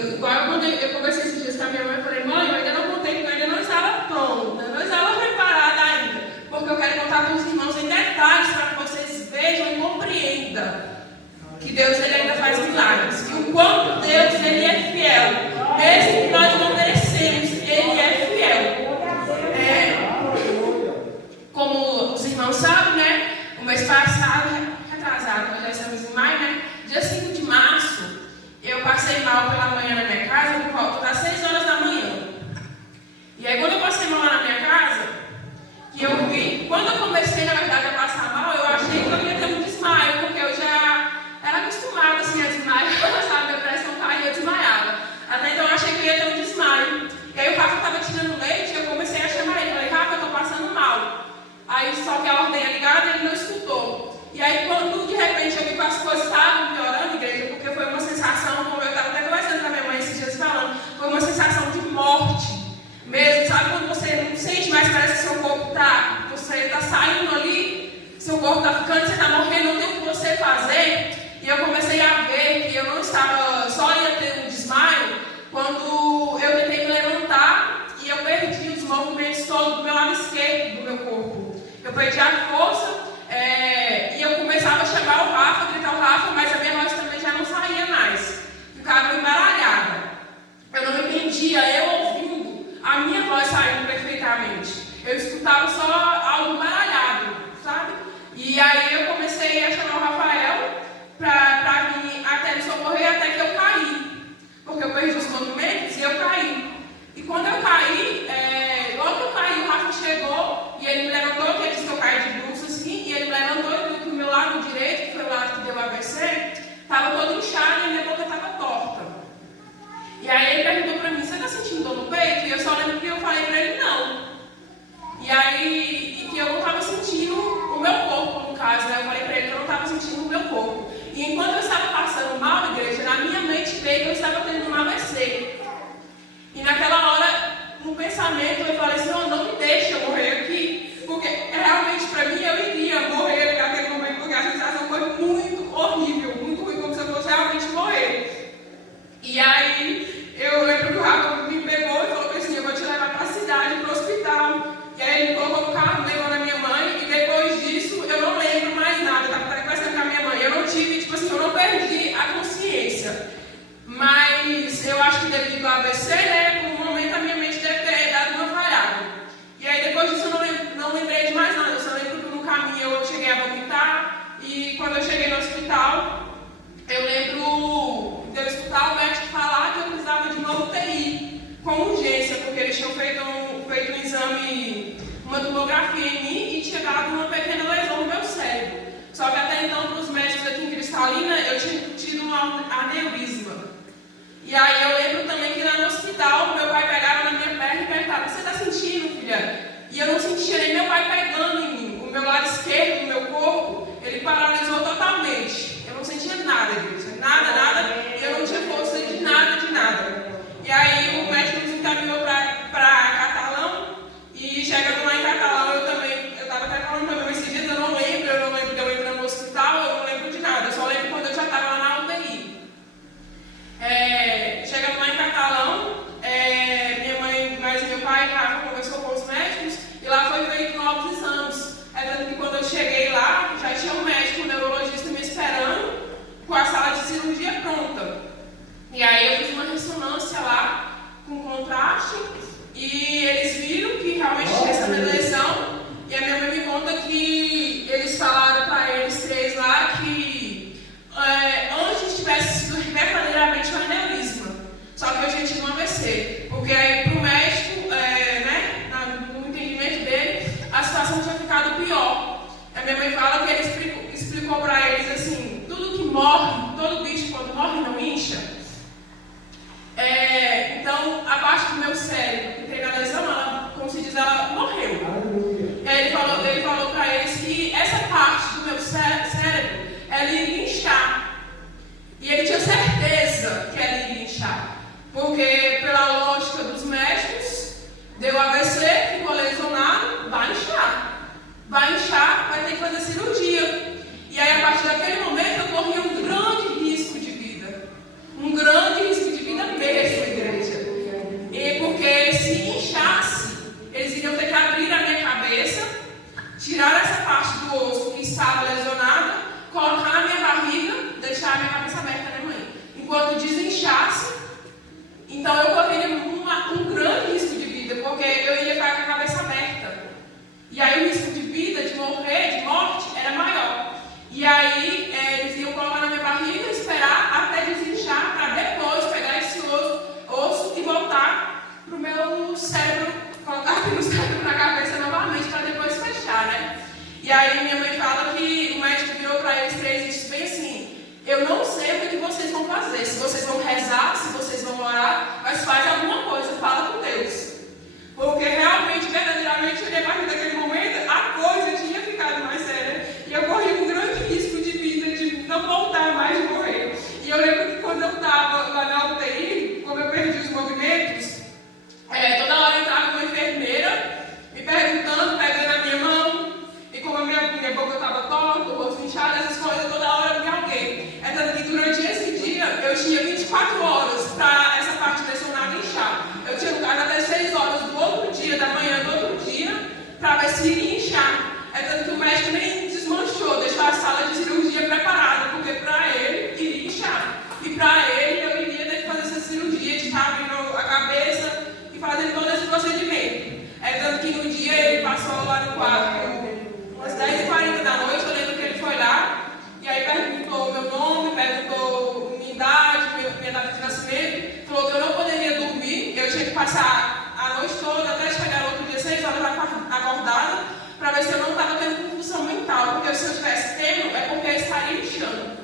Igual eu conversei esses dias com a minha mãe, eu falei, mãe, eu ainda não contei porque eu ainda não estava pronta, não estava preparada ainda, porque eu quero contar para os irmãos em detalhes para que vocês vejam e compreendam que Deus ele ainda faz milagres, e o quanto Deus ele é fiel, mesmo que nós não merecemos, ele é fiel. Como os irmãos sabem, né? O mês passado, retrasado, nós já estamos em maio, né? Dia 5 de março, eu passei mal pela manhã na minha casa, por volta das 6 horas da manhã. E aí, quando eu passei mal lá na minha casa, que eu vi, quando eu comecei, na verdade, a passar mal, eu achei que eu ia ter um desmaio, porque eu já era acostumada assim, a desmaiar, sabe? A pressão caía e eu desmaiava. Até então, eu achei que eu ia ter um desmaio. E aí, o Rafa estava tirando leite e eu comecei a chamar ele. Falei, Rafa, eu estou passando mal. Aí, só que a ordem é ligada e ele não escutou. E aí, quando de repente eu vi que as coisas estavam melhorando, igreja, porque foi uma sensação, como eu estava até conversando com a minha mãe esses dias falando, foi uma sensação de morte mesmo, sabe? Quando você não sente mais, parece que seu corpo você está saindo ali, seu corpo está ficando, você está morrendo, não tem o que você fazer. E eu comecei a ver que eu não estava, só ia ter um desmaio, quando eu tentei me levantar e eu perdi os movimentos todos do meu lado esquerdo do meu corpo. Eu perdi a força. E eu começava a chamar o Rafa, gritar o Rafa, mas a minha voz também já não saía mais. Ficava embaralhada. Eu não entendia, eu ouvindo a minha voz saindo perfeitamente. Eu escutava só algo embaralhado, sabe? E aí eu comecei a chamar o Rafael para vir até me socorrer, até que eu caí. Porque eu perdi os movimentos e eu caí. E quando eu caí, logo que eu caí, o Rafa chegou e ele me levantou, que ele disse que eu caí de bruxo assim, e ele me levantou e viu que o meu lado direito, que foi o lado que deu o AVC, estava todo inchado e a minha boca estava torta. E aí ele perguntou para mim, você está sentindo dor no peito? E eu só lembro que eu falei para ele não. E aí, que eu não estava sentindo o meu corpo, no caso, né? Eu falei para ele que eu não estava sentindo o meu corpo. E enquanto eu estava passando mal, igreja, na minha mente veio que eu estava tendo um AVC. E naquela hora, no pensamento, eu falei, Senhor, não me deixe eu morrer aqui, porque realmente para mim eu iria morrer naquele momento, porque a sensação foi muito horrível, muito ruim, como se eu fosse realmente morrer. E aí, eu lembro que o Rafa me pegou e falou assim, eu vou te levar para a cidade, para o hospital. E aí ele colocou no carro, levou na minha mãe, e depois disso eu não lembro mais nada, eu estava conversando com a minha mãe, eu não tive, tipo assim, eu não perdi a consciência. Mas eu acho que devido ao AVC, né, por um momento a minha mente deve ter dado uma falhada. E aí depois disso eu não lembrei de mais nada, eu só lembro que no caminho eu cheguei a vomitar, e quando eu cheguei no hospital, eu lembro de eu escutar o médico falar que eu precisava de uma UTI com urgência, porque eles tinham feito um exame, uma tomografia em mim e tinha dado uma pequena lesão no meu cérebro. Só que até então, para os médicos aqui em Cristalina, eu tinha tido um aneurisma. E aí eu lembro também que lá no hospital, meu pai pegava na minha perna e perguntava, você está sentindo, filha? E eu não sentia nem meu pai pegando em mim. O meu lado esquerdo do meu corpo, ele paralisou totalmente. Eu não sentia nada, gente. Nada. E eu não tinha força de nada. E aí o médico nos encaminhou para Catalão. E chegando lá em Catalão, eu estava até falando também esses dias, eu não lembro de eu entrando no hospital, eu não lembro de nada. Eu só lembro quando eu já estava lá na UTI. Chegando lá em Catalão, minha mãe, mais meu pai, Rafa, conversou com os médicos e lá foi feito novos exames. Tanto que quando eu cheguei lá, já tinha um médico, um neurologista me esperando com a sala de cirurgia pronta. E aí eu fiz uma ressonância lá com contraste e eles viram que realmente tinha essa lesão. E a minha mãe me conta que eles falaram para eles três lá que antes tivesse sido verdadeiramente um aneurisma. Só que eu já tinha um AVC. Porque aí para o médico, no entendimento dele, a situação tinha ficado pior. A minha mãe fala que ele explicou para eles assim, tudo que morre, todo bicho quando morre não incha. Então, a parte do meu cérebro que tem na lesão, ela, como se diz, ela morreu. Ele falou para eles que essa parte do meu cérebro, ela iria inchar. E ele tinha certeza que ela iria inchar. Porque, pela lógica dos médicos, deu AVC, ficou lesionado, vai inchar, vai ter que fazer cirurgia. E aí, a partir daquele momento, eu corri um grande risco de vida. Um grande risco de vida mesmo. 24 horas para essa parte lesionada inchar. Eu tinha ficado até 6 horas do outro dia, da manhã do outro dia, para ver se iria inchar. É tanto que o médico nem desmanchou, deixou a sala de cirurgia preparada, porque para ele iria inchar. E para ele eu iria ter que fazer essa cirurgia de estar abrindo a cabeça e fazendo todo esse procedimento. É tanto que no dia ele passou lá no quarto, umas 10h40 da noite, eu lembro que ele foi lá, e aí perguntou o meu nome, perguntou minha idade, minha data de nascimento, falou que eu não poderia dormir, eu tinha que passar a noite toda até chegar no outro dia, 6 horas acordada, para ver se eu não estava tendo confusão mental, porque se eu estivesse tendo, é porque eu estaria inchando.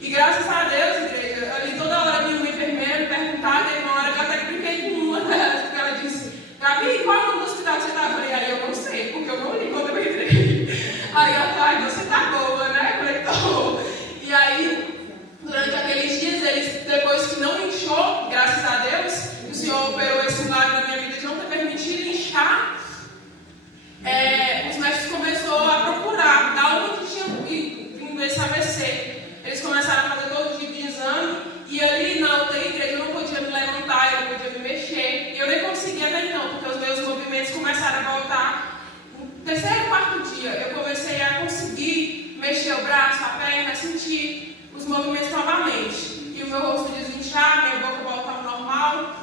E graças a Deus, igreja, ali toda hora vinha uma enfermeira me perguntar, teve uma hora que eu até brinquei com uma delas, porque ela disse, Gabi, qual é o nome do hospital que você está? Eu falei, aí eu não sei, porque eu não li quando eu entrei. Aí ela falou, você está boa, né? Eu falei, tô. E aí, durante aqueles dias, eles, depois que não inchou, graças a Deus, o Senhor operou esse milagre na minha vida de não ter permitido inchar, os médicos começaram a procurar da onde tinha vindo esse AVC. Eles começaram a fazer todo tipo de exame, e ali na UTI, igreja, eu não podia me levantar, eu não podia me mexer, e eu nem conseguia até então, porque os meus movimentos começaram a voltar. No terceiro, quarto dia, eu comecei a conseguir mexer o braço, a perna, sentir os movimentos novamente, e o meu rosto desinchar, minha boca voltar ao normal.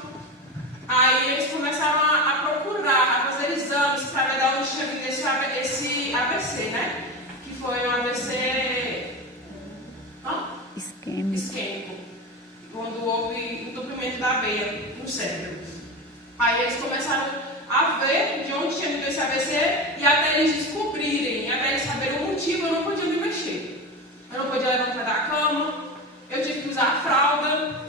Aí eles começaram a procurar, a fazer exames para ver de onde tinha vindo esse AVC, né? Que foi um AVC isquêmico, quando houve entupimento da veia no cérebro. Aí eles começaram a ver de onde tinha vindo esse AVC e até eles descobrirem, até eles saberem o motivo, eu não podia me mexer. Eu não podia levantar da cama, eu tive que usar a fralda,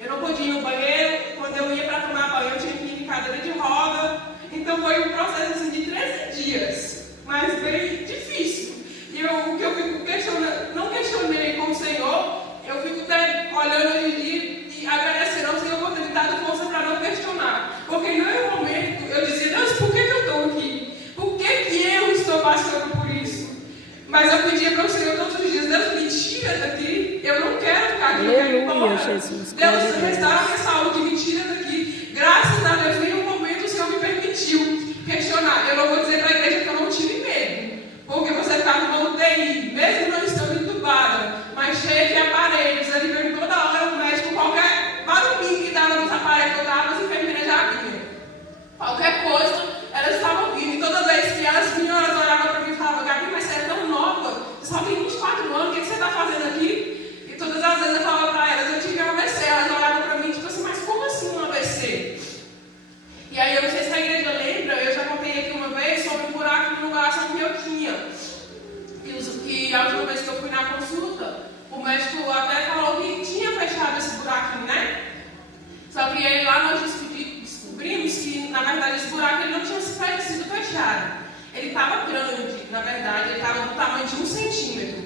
eu não podia ir no banheiro, quando eu ia para tomar banho eu tinha que ir em cadeira de roda. Então foi um processo assim, de 13 dias, mas bem difícil. E o que eu fico questionando, não questionei com o Senhor, eu fico até olhando hoje em dia e agradecendo ao Senhor por ter me dado força para não questionar. Porque em nenhum momento eu dizia, Deus, por que eu estou aqui? Por que eu estou passando por isso? Mas eu pedia para o Senhor todos os dias, Deus, me tira daqui, eu não quero ficar aqui. Aleluia, Jesus. Deus, restaura a minha saúde, me tira daqui. Graças a Deus, em nenhum momento o Senhor me permitiu questionar. Eu não vou dizer para a igreja que eu não tive medo. Porque você está no UTI, mesmo não estando entubada, mas cheia de aparelhos, ali vem toda hora o médico, qualquer barulhinho que dava nos aparelhos que eu dava, as enfermeiras já vinham. Qualquer coisa, elas estavam vindo. E toda vez que elas vinham, elas olhavam para mim e falavam, Gabi, mas você é tão nova, você só tem 24 anos, o que você está fazendo aqui? E todas as vezes eu falava para elas, eu tive um AVC, elas olhavam para mim, tipo assim, mas como assim um AVC? E aí eu não sei se a igreja lembra, eu já contei aqui uma vez sobre um buraco no coração que eu tinha. E a última vez que eu fui na consulta, o médico até falou que tinha fechado esse buraquinho, né? Só que aí lá nós descobrimos que, na verdade, esse buraco ele não tinha sido fechado. Ele estava grande, na verdade, ele estava do tamanho de 1 centímetro.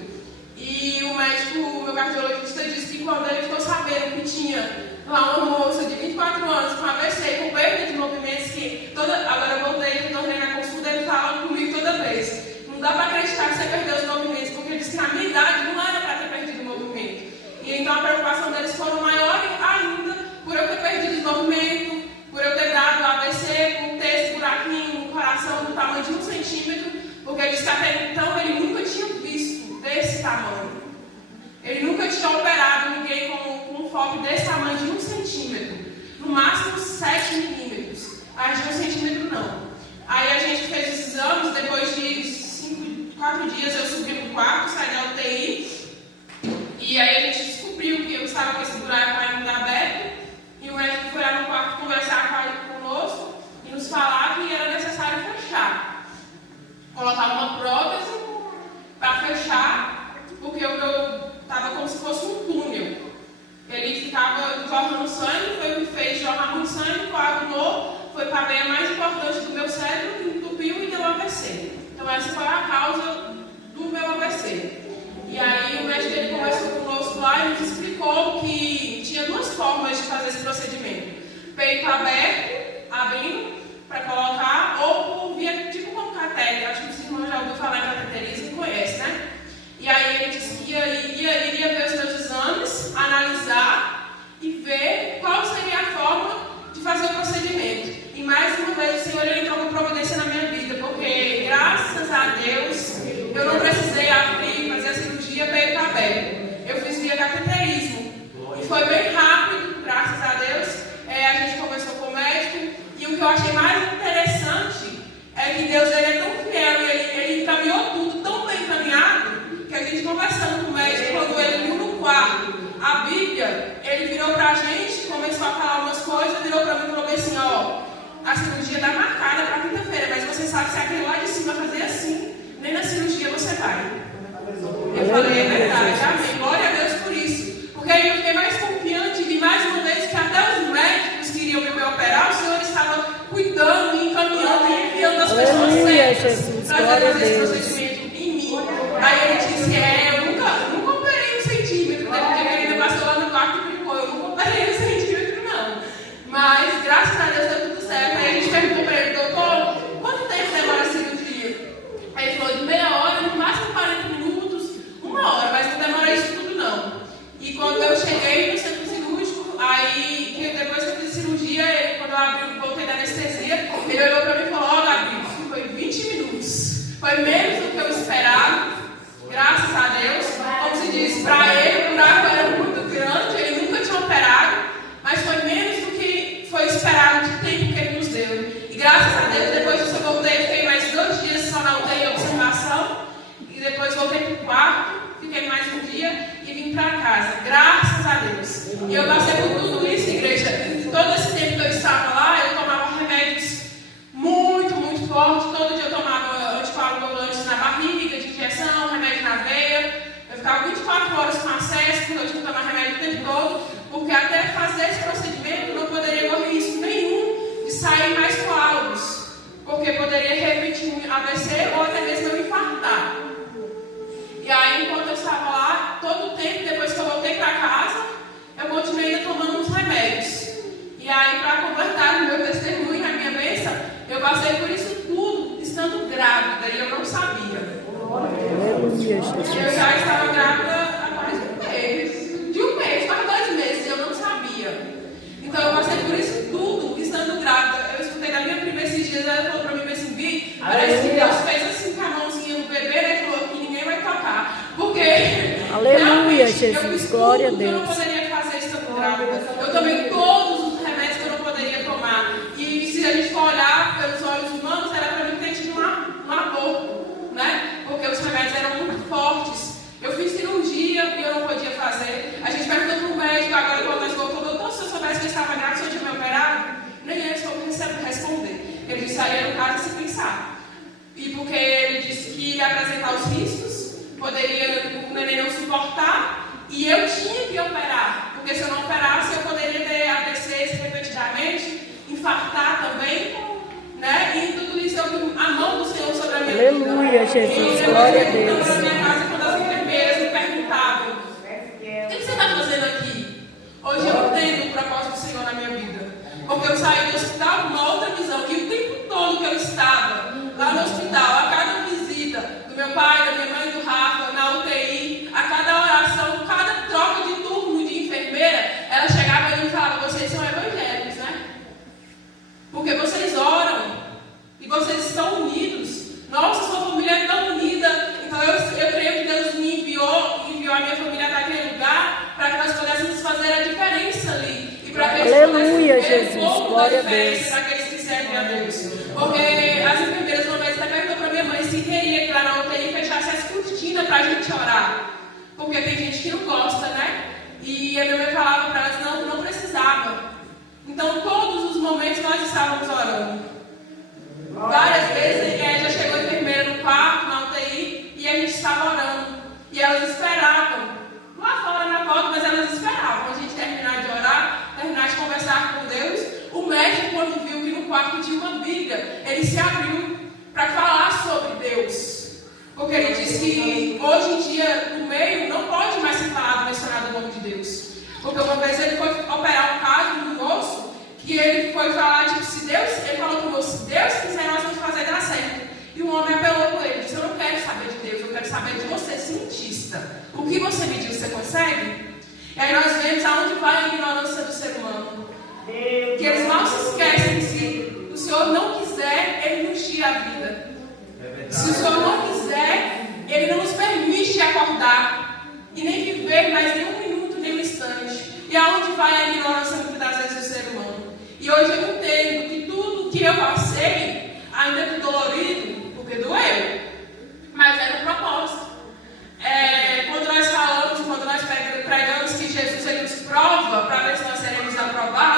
E o médico, o meu cardiologista, disse que quando ele ficou sabendo que tinha lá uma moça de 24 anos com AVC, com perda de movimentos, que agora eu voltei, retornei na consulta, ele fala comigo toda vez. Não dá para acreditar que você perdeu os movimentos, porque ele disse que na minha idade não era para ter perdido o movimento. E então a preocupação deles foram maior ainda por eu ter perdido os movimentos, por eu ter dado AVC, por ter esse buraquinho no coração do tamanho de 1 centímetro, porque ele disse que até então ele nunca tinha visto desse tamanho. Ele nunca tinha operado ninguém com um foco desse tamanho de 1 centímetro, no máximo 7 milímetros, mas de 1 centímetro não. Aí a gente fez os exames, depois de 4 dias eu subi no quarto, saí da UTI, e aí a gente descobriu que eu estava com esse buraco ainda aberto, e o médico foi lá no quarto conversar conosco e nos falar que era necessário fechar. Colocar uma prótese para fechar, porque o meu estava como se fosse um túnel. Ele ficava jorrando sangue, foi o que fez jorrar muito sangue, coagulou, foi para a veia mais importante do meu cérebro, que entupiu e deu AVC. Então essa foi a causa do meu AVC. E aí o médico ele conversou conosco lá e nos explicou que tinha 2 formas de fazer esse procedimento. Peito aberto, abrindo, para colocar, ou por via tipo como catéter. Acho que os irmãos já ouviram falar em cateterismo e conhecem, né? E aí ele disse que iria ver os meus exames, analisar e começou a falar umas coisas, virou para mim e falou assim, ó, a cirurgia está marcada para quinta-feira, mas você sabe se aquele lá de cima fazer assim, nem na cirurgia você vai. Eu falei, é verdade, amém. Glória a Deus por isso. Porque aí eu fiquei mais confiante e vi mais uma vez que até os médicos que iriam me operar, o Senhor estava cuidando e encaminhando e enviando as pessoas certas para fazer esse procedimento em mim. Aí ele disse, eu nunca operei 1 centímetro, né? Porque a querida passou lá no quarto e brincou, eu nunca operei 1 centímetro não. Mas graças a Deus deu tudo certo. Aí a gente perguntou para ele, doutor, quanto tempo demora a cirurgia? Aí ele falou de meia hora, no máximo 40 minutos, 1 hora, mas não demora isso tudo não. E quando eu cheguei no centro cirúrgico, aí depois que eu fiz cirurgia, quando eu abri, voltei da anestesia, ele olhou para mim e falou, ó Gabriel, foi 20 minutos. Foi menos do que eu esperava, graças a Deus. Como se diz, para ele o buraco era muito grande, ele nunca tinha operado, mas foi menos do que foi esperado de tempo que ele nos deu. E graças a Deus, depois disso eu voltei, fiquei mais 2 dias só na UTI em observação, e depois voltei para o quarto, fiquei mais um dia e vim para casa, graças a Deus. E eu passei por tudo isso, igreja. Todo esse tempo que eu estava lá, eu tomava remédios muito, muito fortes. Todo dia eu tomava anticoagulantes na barriga, de injeção, remédio na veia. Eu ficava 24 horas com acesso, porque eu tinha que tomar remédio o tempo todo, porque até fazer esse procedimento não poderia correr risco nenhum de sair mais coágulos, porque poderia repetir um AVC ou até mesmo eu infartar. E aí, enquanto eu estava lá, todo o tempo, depois que eu voltei para casa, eu continuei ainda tomando uns remédios. E aí, para completar o meu testemunho, a minha bênção, eu passei por isso tudo, estando grávida, e eu não sabia. Eu já estava grávida há mais de 1 mês. De 1 mês, quase 2 meses, eu não sabia. Então, eu passei por isso tudo, estando grávida. Eu escutei da minha prima esses dias, ela falou para mim assim, Vi, parece que Deus fez assim com a mãozinha no bebê, né? E falou que ninguém vai tocar. Porque, aleluia, Jesus, glória a Deus. Eu não poderia fazer estando grávida. Eu tomei todos os remédios que eu não poderia tomar. E se a gente for olhar pelos olhos humanos, era para mim ter tido um aborto, né? Porque os remédios eram muito fortes. Eu fiz cirurgia e eu não podia fazer. A gente perguntou para o médico, agora quando nós voltamos, doutor, se eu soubesse que eu estava grávida, se eu tinha me operado, nem ele soube responder. Ele disse, aí era um caso a se pensar. E porque ele disse que ia apresentar os riscos, poderia o neném não suportar, e eu tinha que operar, porque se eu não operasse, eu poderia ter AVCs repetidamente, infartar também, né? E tudo isso eu vi a mão do Senhor sobre a minha vida. Aleluia, Jesus, glória a Deus. Na minha casa, quando as enfermeiras me perguntavam, o que você está fazendo aqui? Hoje eu entendo o propósito do Senhor na minha vida, porque eu saí do hospital com uma outra visão, e o tempo todo que eu estava lá no hospital, a cada visita do meu pai, da minha mãe, do Rafa, na UTI, a cada oração, cada troca de turno de enfermeira, ela chegava e me falava, vocês são evangélicos, né? Porque vocês oram e vocês estão unidos. Nossa, sua família é tão unida. Então eu creio que Deus me enviou a minha família naquele lugar para que nós pudéssemos fazer a diferença ali. E para que eles aleluia, pudessem Jesus, ver o pouco da glória a diferença Deus. daqueles que servem a Deus. Porque as enfermeiras uma vez até perguntou para minha mãe se queria que lá na UTI fechasse as cortinas para a gente orar. Porque tem gente que não gosta, né? E a minha mãe falava para elas, não precisava. Então, todos os momentos nós estávamos orando. Várias vezes já chegou a enfermeira no quarto, na UTI, e a gente estava orando. E elas esperavam. Lá fora na porta, mas elas esperavam a gente terminar de orar, terminar de conversar com Deus. O médico, quando viu que no quarto tinha uma Bíblia, ele se abriu para falar sobre Deus. Porque ele disse que hoje em dia, no meio, não pode mais se falar mencionado o nome de Deus. Porque uma vez ele foi operar um caso no moço, que ele foi falar, tipo, se Deus, ele falou para o moço, se Deus quiser, nós vamos fazer dar certo. E o homem apelou com ele, disse, eu não quero saber de Deus, eu quero saber de você, cientista. O que você mediu, você consegue? E aí nós vemos aonde vai a ignorância do ser humano. Que eles mal se esquecem que se o Senhor não quiser, Ele nos tira a vida. Se o Senhor não quiser, Ele não nos permite acordar e nem viver mais nem um minuto, nem um instante. E aonde vai a ignorância muitas das vezes do ser humano? E hoje eu entendo que tudo que eu passei, ainda é dolorido, porque doeu, mas era um propósito. Quando nós falamos, quando nós pregamos que Jesus ele nos prova para ver se nós seremos aprovados,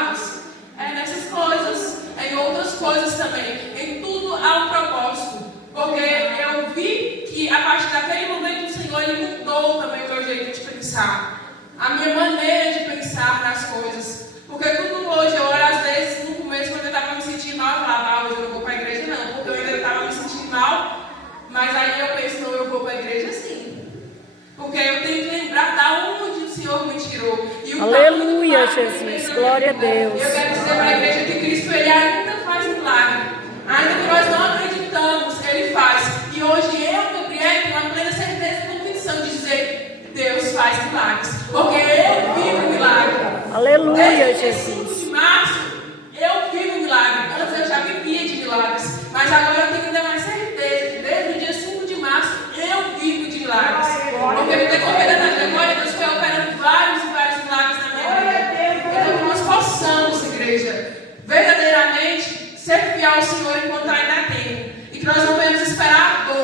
Jesus. Glória a Deus. Eu quero dizer para a igreja que Cristo, Ele ainda faz milagre. Ainda que nós não acreditamos, Ele faz. E hoje eu, Gabriel, tenho a plena certeza e convicção de dizer: Deus faz milagres. Porque eu vivo o milagre. Aleluia, Jesus.